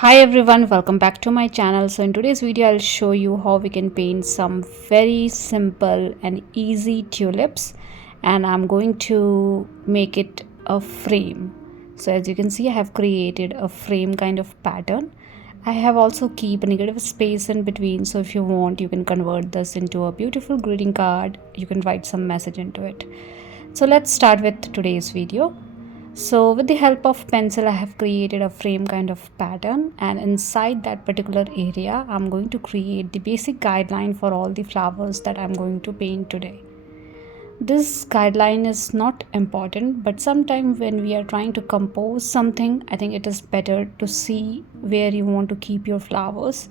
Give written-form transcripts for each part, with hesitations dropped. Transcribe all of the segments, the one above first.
Hi everyone, welcome back to my channel. So in today's video I'll show you how we can paint some very simple and easy tulips, and I'm going to make it a frame. So as you can see, I have created a frame kind of pattern. I have also keep a negative space in between, so if you want you can convert this into a beautiful greeting card. You can write some message into it. So let's start with today's video. So with the help of pencil I have created a frame kind of pattern, and inside that particular area I'm going to create the basic guideline for all the flowers that I'm going to paint today. This guideline is not important, but sometimes when we are trying to compose something, I think it is better to see where you want to keep your flowers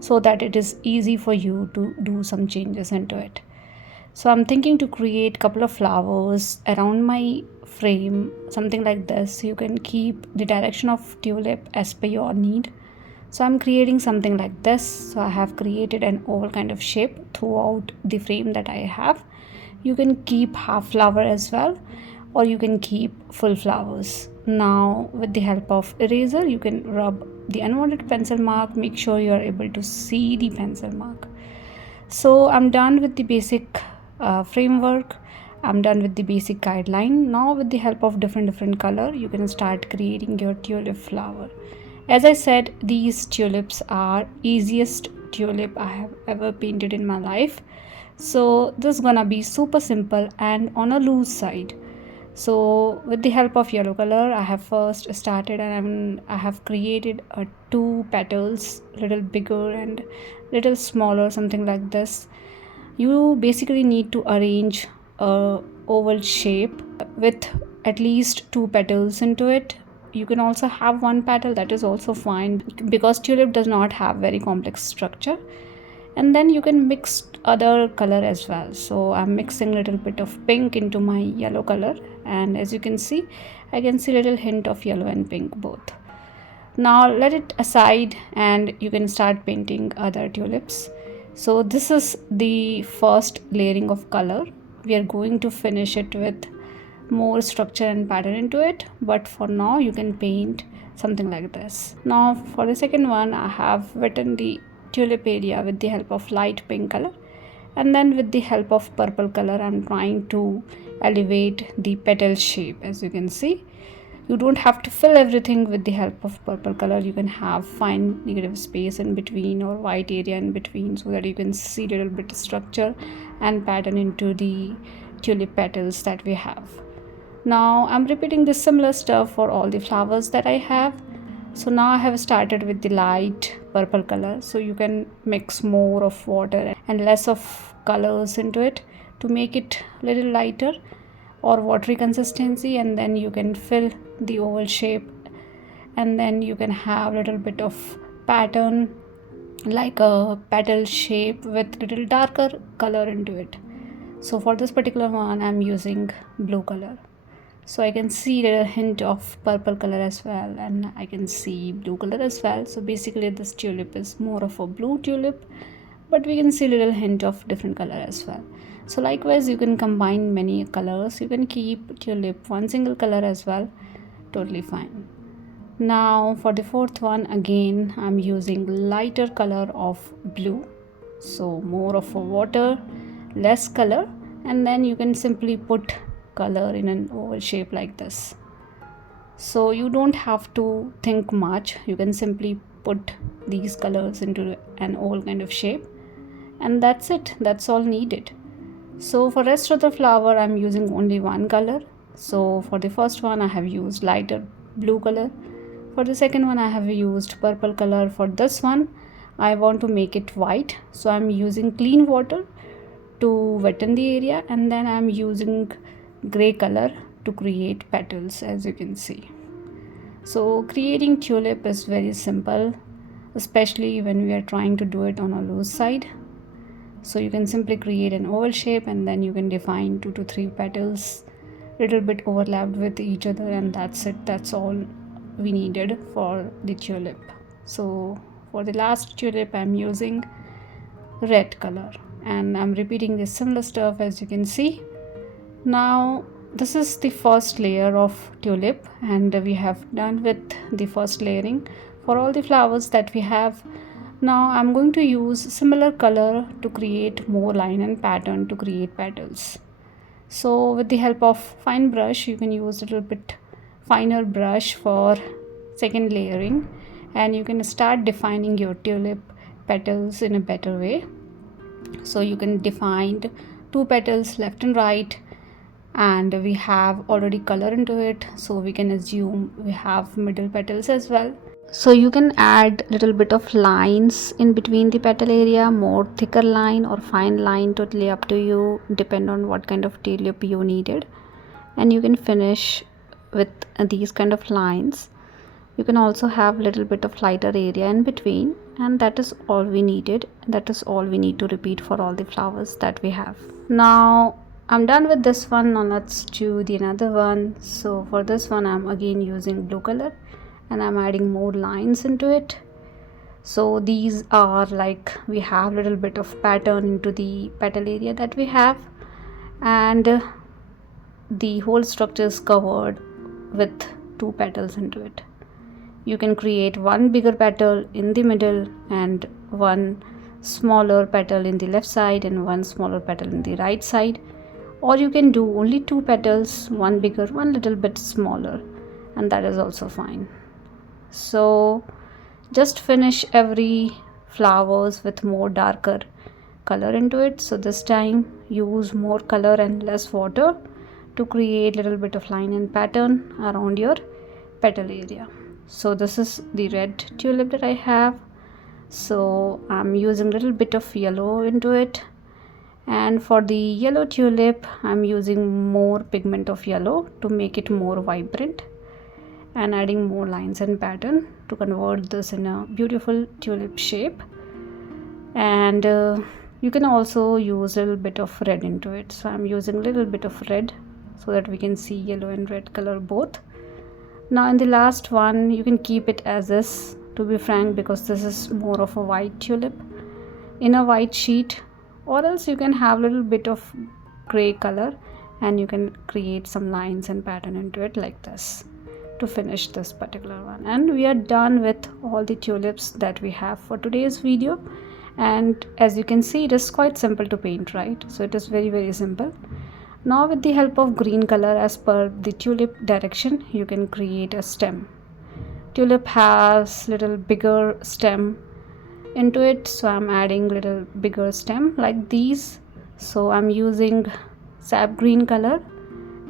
so that it is easy for you to do some changes into it. So I'm thinking to create couple of flowers around my frame, something like this. You can keep the direction of tulip as per your need. So I'm creating something like this. So I have created an oval kind of shape throughout the frame that I have. You can keep half flower as well, or you can keep full flowers. Now with the help of eraser you can rub the unwanted pencil mark. Make sure you are able to see the pencil mark. So I'm done with the basic framework. I'm done with the basic guideline. Now with the help of different color you can start creating your tulip flower. As I said, these tulips are easiest tulip I have ever painted in my life. So this is gonna be super simple and on a loose side. So with the help of yellow color I have first started, and I have created two petals, little bigger and little smaller, something like this. You basically need to arrange a oval shape with at least two petals into it. You can also have one petal, that is also fine, because tulip does not have very complex structure. And then you can mix other color as well. So I'm mixing a little bit of pink into my yellow color, and as you can see, I can see a little hint of yellow and pink both. Now let it aside and you can start painting other tulips. So this is the first layering of color. We are going to finish it with more structure and pattern into it, but for now you can paint something like this. Now for the second one I have written the tulip area with the help of light pink color, and then with the help of purple color I'm trying to elevate the petal shape. As you can see, you don't have to fill everything with the help of purple color. You can have fine negative space in between or white area in between, so that you can see a little bit of structure and pattern into the tulip petals that we have. Now I'm repeating this similar stuff for all the flowers that I have. So now I have started with the light purple color, so you can mix more of water and less of colors into it to make it a little lighter or watery consistency, and then you can fill the oval shape, and then you can have a little bit of pattern like a petal shape with little darker color into it. So for this particular one I'm using blue color. So I can see a hint of purple color as well, and I can see blue color as well. So basically this tulip is more of a blue tulip, but we can see a little hint of different color as well. So likewise you can combine many colors. You can keep tulip one single color as well, totally fine. Now for the fourth one, again I'm using lighter color of blue, so more of a water, less color, and then you can simply put color in an oval shape like this. So you don't have to think much. You can simply put these colors into an oval kind of shape, and that's it. That's all needed. So for rest of the flower I'm using only one color. So for the first one I have used lighter blue color. For the second one I have used purple color. For this one I want to make it white, so I'm using clean water to wetten the area, and then I'm using gray color to create petals, as you can see. So creating tulip is very simple, especially when we are trying to do it on a loose side. So you can simply create an oval shape, and then you can define 2 to 3 petals little bit overlapped with each other, and that's it. That's all we needed for the tulip. So for the last tulip I'm using red color, and I'm repeating this similar stuff, as you can see. Now this is the first layer of tulip, and we have done with the first layering. for all the flowers that we have. Now I'm going to use similar color to create more line and pattern to create petals. So with the help of fine brush, you can use a little bit finer brush for second layering, and you can start defining your tulip petals in a better way. So you can define two petals left and right, and we have already color into it, so we can assume we have middle petals as well. So you can add little bit of lines in between the petal area, more thicker line or fine line, totally up to you, depend on what kind of tulip you needed. And you can finish with these kind of lines. You can also have little bit of lighter area in between, and that is all we needed. That is all we need to repeat for all the flowers that we have. Now I'm done with this one. Now let's do the another one. So for this one I'm again using blue color, and I'm adding more lines into it. So these are like, we have little bit of pattern into the petal area that we have, and the whole structure is covered with two petals into it. You can create one bigger petal in the middle and one smaller petal in the left side and one smaller petal in the right side, or you can do only two petals, one bigger, one little bit smaller, and that is also fine. So just finish every flowers with more darker color into it. So this time use more color and less water to create little bit of line and pattern around your petal area. So this is the red tulip that I have, so I'm using little bit of yellow into it. And for the yellow tulip I'm using more pigment of yellow to make it more vibrant, and adding more lines and pattern to convert this in a beautiful tulip shape. And you can also use a little bit of red into it, so I'm using a little bit of red so that we can see yellow and red color both. Now in the last one you can keep it as is, to be frank, because this is more of a white tulip in a white sheet, or else you can have a little bit of gray color and you can create some lines and pattern into it like this to finish this particular one. And we are done with all the tulips that we have for today's video. And as you can see, it is quite simple to paint, right? So it is very simple. Now with the help of green color, as per the tulip direction, you can create a stem. Tulip has little bigger stem into it, so I'm adding little bigger stem like these. So I'm using sap green color,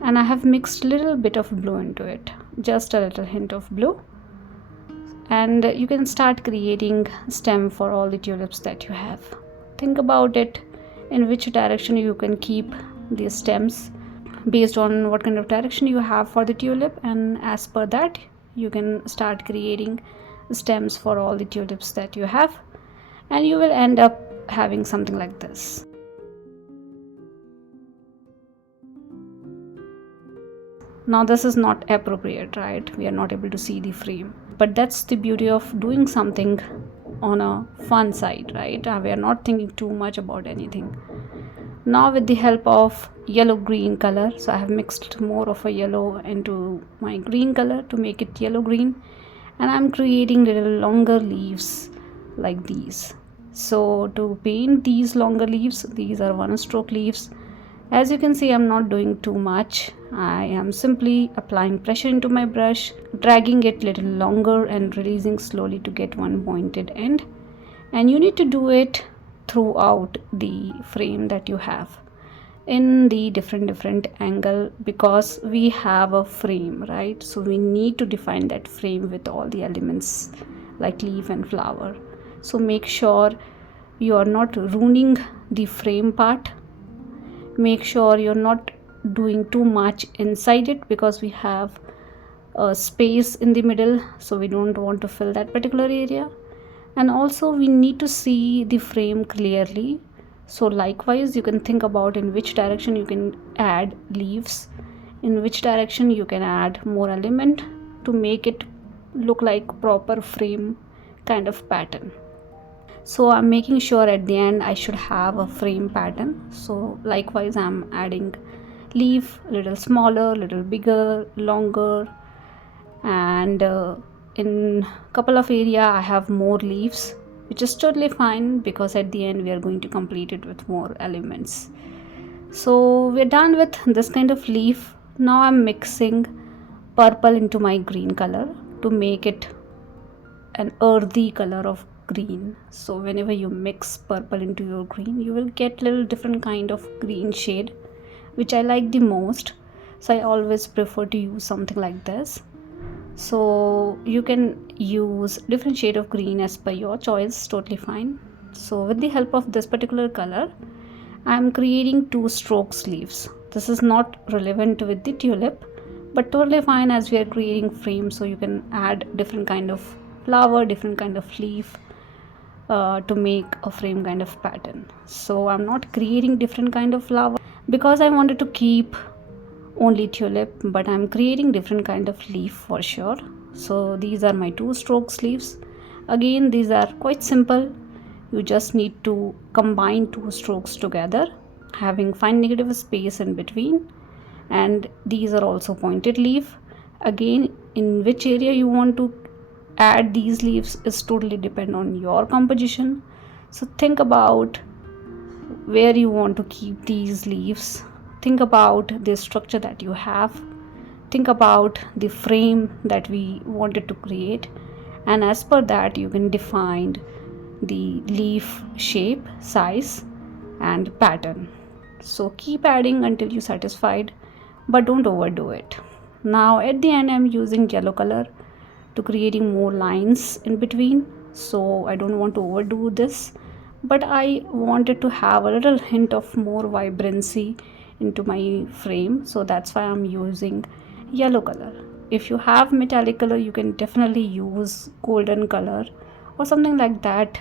and I have mixed little bit of blue into it, just a little hint of blue. And you can start creating stem for all the tulips that you have. Think about it, in which direction you can keep the stems based on what kind of direction you have for the tulip, and as per that you can start creating stems for all the tulips that you have, and you will end up having something like this. Now this is not appropriate, right? We are not able to see the frame, but that's the beauty of doing something on a fun side, right? We are not thinking too much about anything. Now with the help of yellow green color, so I have mixed more of a yellow into my green color to make it yellow green, and I'm creating little longer leaves like these. So to paint these longer leaves, these are one stroke leaves. As you can see, I'm not doing too much. I am simply applying pressure into my brush, dragging it little longer and releasing slowly to get one pointed end. And you need to do it throughout the frame that you have in the different angle, because we have a frame, right? So we need to define that frame with all the elements like leaf and flower. So make sure you are not ruining the frame part. Make sure you're not doing too much inside it, because we have a space in the middle, so we don't want to fill that particular area. And also we need to see the frame clearly. So likewise, you can think about in which direction you can add leaves, in which direction you can add more element to make it look like proper frame kind of pattern. So I'm making sure at the end I should have a frame pattern. So likewise, I'm adding leaf, little smaller, little bigger, longer, and in couple of area I have more leaves, which is totally fine because at the end we are going to complete it with more elements. So we're done with this kind of leaf. Now I'm mixing purple into my green color to make it an earthy color of green. So whenever you mix purple into your green, you will get little different kind of green shade, which I like the most. So I always prefer to use something like this. So you can use different shade of green as per your choice, totally fine. So with the help of this particular color, I'm creating 2-stroke sleeves. This is not relevant with the tulip, but totally fine as we are creating frames, so you can add different kind of flower, different kind of leaf to make a frame kind of pattern. So I'm not creating different kind of flower because I wanted to keep only tulip, but I'm creating different kind of leaf for sure. So these are my 2-stroke sleeves. Again, these are quite simple. You just need to combine 2 strokes together, having fine negative space in between. And these are also pointed leaf. Again, in which area you want to add these leaves is totally depend on your composition. So think about where you want to keep these leaves. Think about the structure that you have. Think about the frame that we wanted to create, and as per that you can define the leaf shape, size and pattern. So keep adding until you're satisfied, but don't overdo it. Now at the end I'm using yellow color to creating more lines in between, so I don't want to overdo this, but I wanted to have a little hint of more vibrancy into my frame, so that's why I'm using yellow color. If you have metallic color, you can definitely use golden color or something like that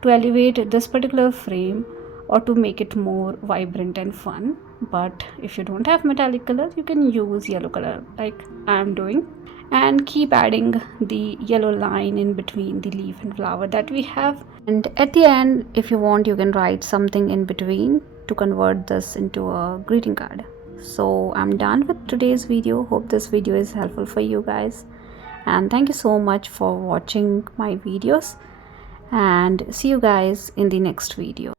to elevate this particular frame or to make it more vibrant and fun. But if you don't have metallic color, you can use yellow color like I'm doing, and keep adding the yellow line in between the leaf and flower that we have. And at the end, if you want, you can write something in between to convert this into a greeting card. So I'm done with today's video. Hope this video is helpful for you guys, and thank you so much for watching my videos, and see you guys in the next video.